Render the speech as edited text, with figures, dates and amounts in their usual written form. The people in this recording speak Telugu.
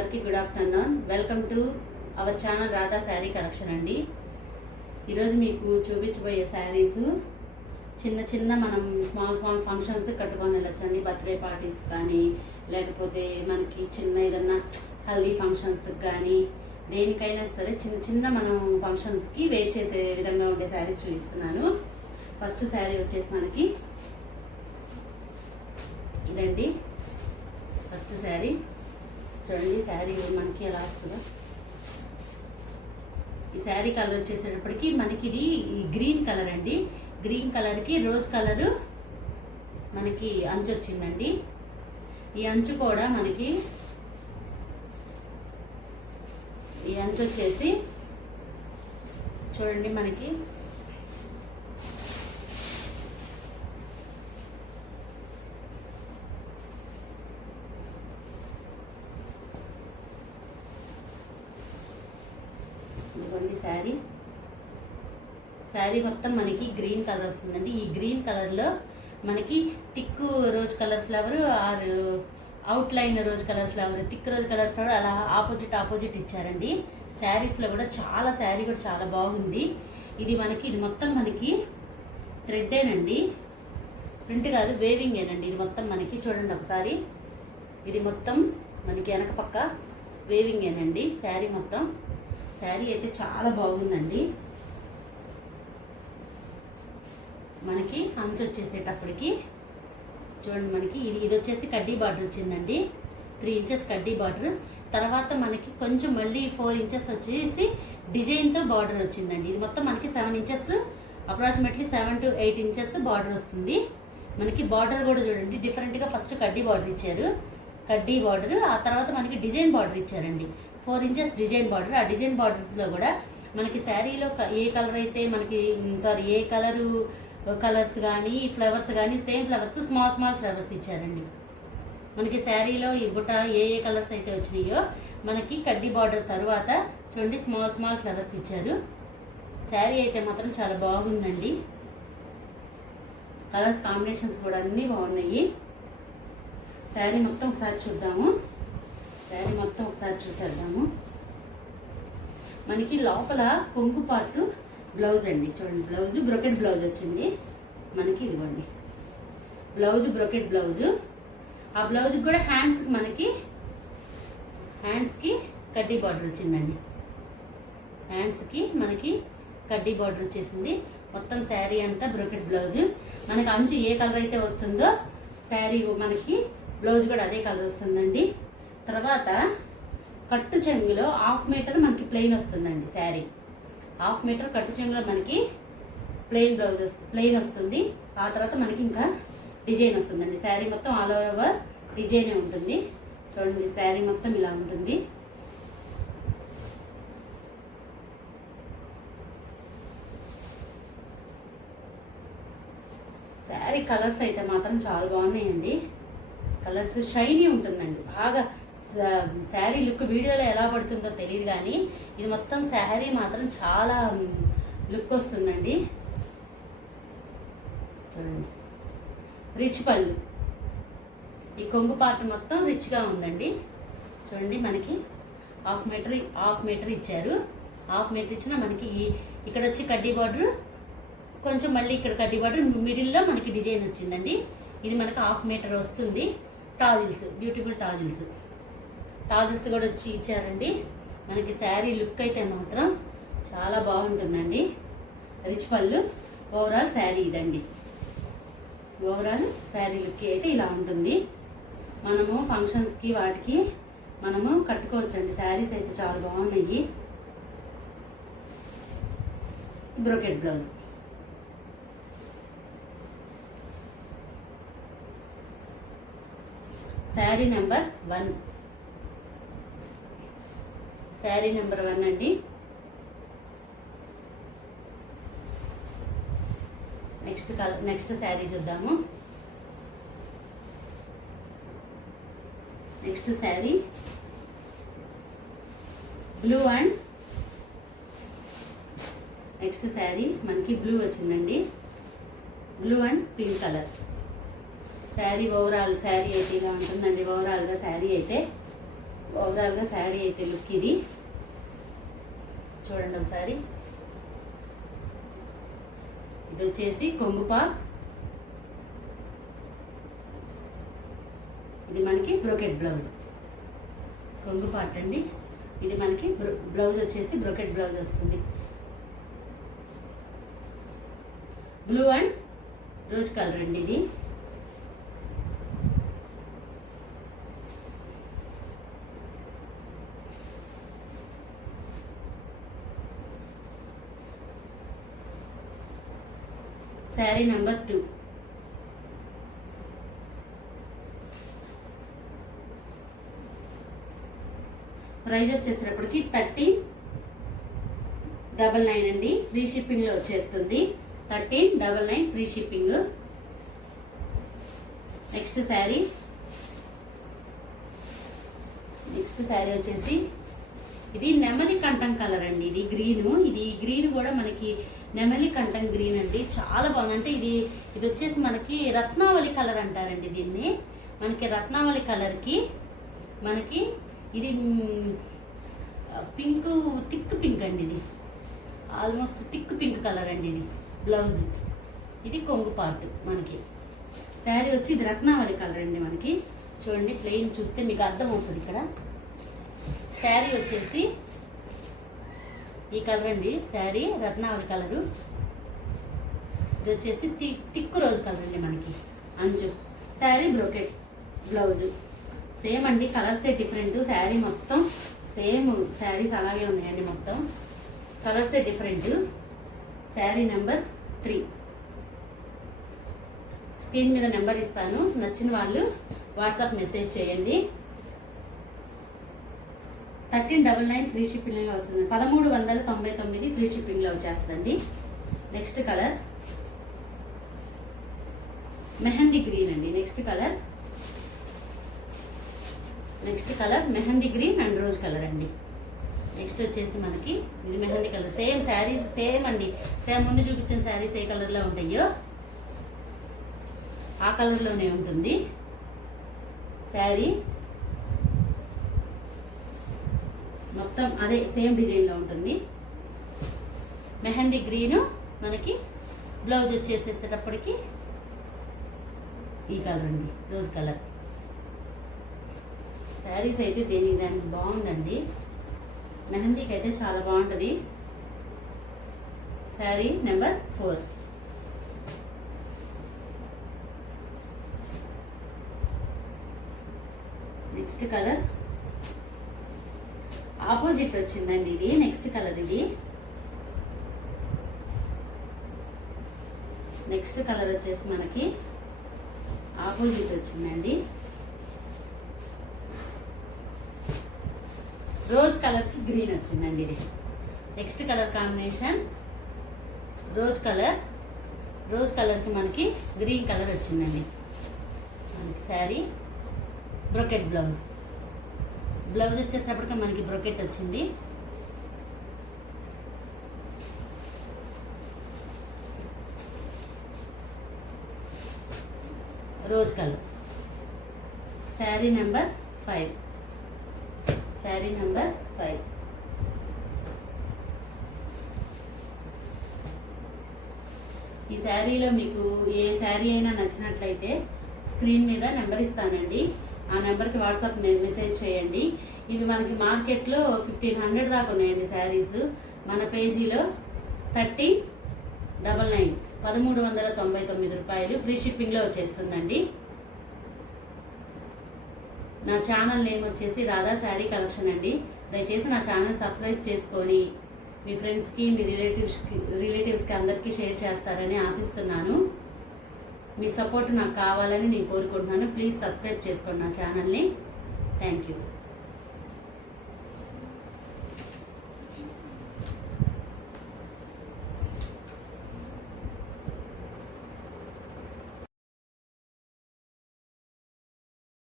అందరికీ good afternoon. Welcome to our channel Radha sari collection అండి. ఈరోజు మీకు చూపించబోయే శారీస్ చిన్న చిన్న మనం స్మాల్ ఫంక్షన్స్ కట్టుకొని వెళ్ళొచ్చండి. బర్త్డే పార్టీస్ కానీ లేకపోతే మనకి చిన్న ఏదన్నా హల్దీ ఫంక్షన్స్ కానీ దేనికైనా సరే చిన్న మనం ఫంక్షన్స్కి వేర్ చేసే విధంగా ఉండే శారీస్ చూపిస్తున్నాను. ఫస్ట్ శారీ వచ్చేసి మనకి ఇదండి. ఫస్ట్ శారీ చూడండి. శారీ మనకి ఎలా వస్తుందో. ఈ శారీ కలర్ వచ్చేసేటప్పటికి మనకి ఇది గ్రీన్ కలర్ అండి. గ్రీన్ కలర్కి రోజ్ కలరు మనకి అంచు వచ్చిందండి. ఈ అంచు కూడా మనకి ఈ అంచు వచ్చేసి చూడండి మనకి ఇదిగోండి శారీ మొత్తం మనకి గ్రీన్ కలర్ వస్తుందండి. ఈ గ్రీన్ కలర్లో మనకి thick rose colour flower or outline rose colour flower, thick rose colour flower అలా ఆపోజిట్ ఇచ్చారండి. శారీస్లో కూడా శారీ కూడా చాలా బాగుంది. ఇది మొత్తం మనకి థ్రెడ్డేనండి, ప్రింట్ కాదు, వేవింగేనండి. ఇది మొత్తం మనకి చూడండి ఒకసారి. ఇది మొత్తం మనకి వెనక పక్క వేవింగేనండి. శారీ అయితే చాలా బాగుందండి. మనకి అంచు వచ్చేసేటప్పటికి చూడండి మనకి ఇది వచ్చేసి కడ్డీ బార్డర్ వచ్చిందండి. 3 ఇంచెస్ కడ్డీ బార్డర్. తర్వాత మనకి కొంచెం మళ్ళీ 4 ఇంచెస్ వచ్చేసి డిజైన్తో బార్డర్ వచ్చిందండి. ఇది మొత్తం మనకి 7 inches, approximately 7 to 8 inches border వస్తుంది. మనకి బార్డర్ కూడా చూడండి డిఫరెంట్గా. ఫస్ట్ కడ్డీ బార్డర్ ఇచ్చారు, కడ్డీ బార్డర్. ఆ తర్వాత మనకి డిజైన్ బార్డర్ ఇచ్చారండి, 4 ఇంచెస్ డిజైన్ బార్డర్. ఆ డిజైన్ బార్డర్స్లో కూడా మనకి శారీలో ఏ కలర్ అయితే మనకి ఏ కలర్స్ కానీ ఫ్లవర్స్ కానీ సేమ్ ఫ్లవర్స్, స్మాల్ ఫ్లవర్స్ ఇచ్చారండి. మనకి శారీలో ఈ బుట్ట ఏ కలర్స్ అయితే వచ్చినాయో మనకి కడ్డీ బార్డర్ తర్వాత చూడండి స్మాల్ ఫ్లవర్స్ ఇచ్చారు. శారీ అయితే మాత్రం చాలా బాగుందండి. కలర్స్ కాంబినేషన్స్ కూడా అన్నీ బాగున్నాయి. శారీ మొత్తం ఒకసారి చూద్దాము. చూసేద్దాము. మనకి లోపల కొంగు పార్ట్ బ్లౌజ్ అండి. చూడండి బ్లౌజ్ బ్రొకెట్ బ్లౌజ్ వచ్చింది మనకి. ఇదిగోండి బ్లౌజ్ బ్రొకెట్ బ్లౌజు. ఆ బ్లౌజ్ కూడా హ్యాండ్స్కి కడ్డీ బార్డర్ వచ్చిందండి. హ్యాండ్స్కి మనకి కడ్డీ బార్డర్ వచ్చేసింది. మొత్తం శారీ అంతా బ్రొకెట్ బ్లౌజ్. మనకి అంచు ఏ కలర్ అయితే వస్తుందో శారీ మనకి బ్లౌజ్ కూడా అదే కలర్ వస్తుందండి. తర్వాత కట్టు చెంగులో 1/2 మీటర్ మనకి ప్లెయిన్ వస్తుందండి. శారీ 1/2 మీటర్ కట్టు చెంగులో మనకి ప్లెయిన్ వస్తుంది. ఆ తర్వాత మనకి ఇంకా డిజైన్ వస్తుందండి. శారీ మొత్తం ఆల్ ఓవర్ డిజైనే ఉంటుంది. చూడండి శారీ మొత్తం ఇలా ఉంటుంది. శారీ కలర్స్ అయితే మాత్రం చాలా బాగున్నాయండి. కలర్స్ షైనీ ఉంటుందండి బాగా. శారీ లుక్ వీడియోలో ఎలా పడుతుందో తెలియదు కానీ ఇది మొత్తం శారీ మాత్రం చాలా లుక్ వస్తుందండి. చూడండి రిచ్ పళ్ళు. ఈ కొంగు పార్ట్ మొత్తం రిచ్గా ఉందండి. చూడండి మనకి 1/2 మీటర్ ఇచ్చారు. 1/2 మీటర్ ఇచ్చిన మనకి ఇక్కడ వచ్చి కడ్డీ బార్డర్, కొంచెం మళ్ళీ ఇక్కడ కడ్డీ బార్డర్, మిడిల్లో మనకి డిజైన్ వచ్చిందండి. ఇది మనకి 1/2 మీటర్ వస్తుంది. టాజిల్స్, బ్యూటిఫుల్ టాజిల్స్ కూడా వచ్చి ఇచ్చారండి. మనకి శారీ లుక్ అయితే మాత్రం చాలా బాగుంటుందండి. రిచ్ పళ్ళు. ఓవరాల్ శారీ ఇదండి. ఓవరాల్ శారీ లుక్ అయితే ఇలా ఉంటుంది. మనము ఫంక్షన్స్కి వాటికి మనము కట్టుకోవచ్చండి. శారీస్ అయితే చాలా బాగున్నాయి. Brocade blouse. Sari number 1. Sari number 1 అండి. నెక్స్ట్ శారీ చూద్దాము. Next sari blue and next sari మనకి బ్లూ వచ్చిందండి. Blue and pink colour. Sari overall sari అయితే ఇలా ఉంటుందండి. ఓవరాల్గా శారీ అయితే ఓవరాల్గా శారీ అయితే లుక్ ఇది చూడండి ఒకసారి. ఇది వచ్చేసి కొంగు పార్ట్, ఇది మనకి బ్రోకెట్ బ్లౌజ్. కొంగు పార్ట్ అండి. ఇది మనకి బ్లౌజ్ వచ్చేసి బ్రోకెట్ బ్లౌజ్ వస్తుంది. బ్లూ అండ్ రోజ్ కలర్ అండి ఇది. శారీ నెంబర్ 2. ప్రైస్ వచ్చేసేటప్పటికి 1399 అండి. ఫ్రీ షిప్పింగ్లో వచ్చేస్తుంది. 1399 ఫ్రీ షిప్పింగ్. నెక్స్ట్ శారీ వచ్చేసి ఇది నెమలి కంఠం కలర్ అండి. ఇది గ్రీన్ కూడా మనకి నెమలి కంఠం గ్రీన్ అండి. చాలా బాగుంది. అంటే ఇది వచ్చేసి మనకి రత్నావళి కలర్ అంటారండి దీన్ని. మనకి రత్నావళి కలర్కి మనకి ఇది పింక్, థిక్ పింక్ అండి. ఇది ఆల్మోస్ట్ థిక్ పింక్ కలర్ అండి. ఇది బ్లౌజ్, ఇది కొంగు పార్ట్. మనకి శారీ వచ్చి ఇది రత్నావళి కలర్ అండి. మనకి చూడండి, ప్లెయిన్ చూస్తే మీకు అర్థమవుతుంది. ఇక్కడ శారీ వచ్చేసి ఈ కలర్ అండి. శారీ రత్నావళి కలరు. ఇది వచ్చేసి థిక్ రోజ్ కలర్ అండి. మనకి అంచు. Sari brocade blouse. సేమ్ అండి, కలర్సే డిఫరెంట్. శారీ మొత్తం సేమ్ శారీస్ అలాగే ఉన్నాయండి. మొత్తం కలర్సే డిఫరెంట్. శారీ నెంబర్ 3. స్క్రీన్ మీద నెంబర్ ఇస్తాను. నచ్చిన వాళ్ళు వాట్సాప్ మెసేజ్ చేయండి. 1399 ఫ్రీ షిప్పింగ్లో వస్తుంది. 1399 ఫ్రీ షిప్పింగ్లో వచ్చేస్తుందండి. నెక్స్ట్ కలర్ మెహందీ గ్రీన్ అండి. Next colour mehndi green and rose colour అండి. నెక్స్ట్ వచ్చేసి మనకి ఇది mehndi colour. Same saris same అండి. సేమ్ ముందు చూపించిన శారీస్ ఏ కలర్లో ఉంటాయో ఆ కలర్లోనే ఉంటుంది శారీ. మొత్తం అదే సేమ్ డిజైన్లో ఉంటుంది. మెహందీ గ్రీను మనకి బ్లౌజ్ వచ్చేసేటప్పటికి ఈ కలర్ అండి, రోజ్ కలర్. శారీస్ అయితే దానికి బాగుందండి. మెహందీకి అయితే చాలా బాగుంటుంది. Sari number 4. Next colour opposite వచ్చిందండి. ఇది నెక్స్ట్ కలర్. ఇది నెక్స్ట్ కలర్ వచ్చేసి మనకి ఆపోజిట్ వచ్చిందండి. రోజ్ కలర్కి గ్రీన్ వచ్చిందండి. ఇది నెక్స్ట్ కలర్ కాంబినేషన్ రోజ్ కలర్కి మనకి గ్రీన్ కలర్ వచ్చిందండి. మనకి శారీ బ్రోకెట్ బ్లౌజ్ వచ్చేటప్పటికి మనకి బ్రోకెట్ వచ్చింది. Rose colour. శారీ నెంబర్ 5. ఈ శారీలో మీకు ఏ శారీ అయినా నచ్చినట్లయితే స్క్రీన్ మీద నెంబర్ ఇస్తానండి. ఆ నెంబర్కి వాట్సాప్ మెసేజ్ చేయండి. ఇవి మనకి మార్కెట్లో 1500 దాకా ఉన్నాయండి శారీస్. మన పేజీలో 1399 1399 రూపాయలు ఫ్రీ షిప్పింగ్లో వచ్చేస్తుందండి. నా ఛానల్ నేమ్ వచ్చేసి రాధా శారీ కలెక్షన్ అండి. దయచేసి నా ఛానల్ సబ్స్క్రైబ్ చేసుకొని మీ ఫ్రెండ్స్కి, మీ రిలేటివ్స్కి అందరికీ షేర్ చేస్తారని ఆశిస్తున్నాను. మీ సపోర్ట్ నాకు కావాలని నేను కోరుకుంటున్నాను. ప్లీజ్ సబ్స్క్రైబ్ చేసుకోండి నా ఛానల్ని. Thank you.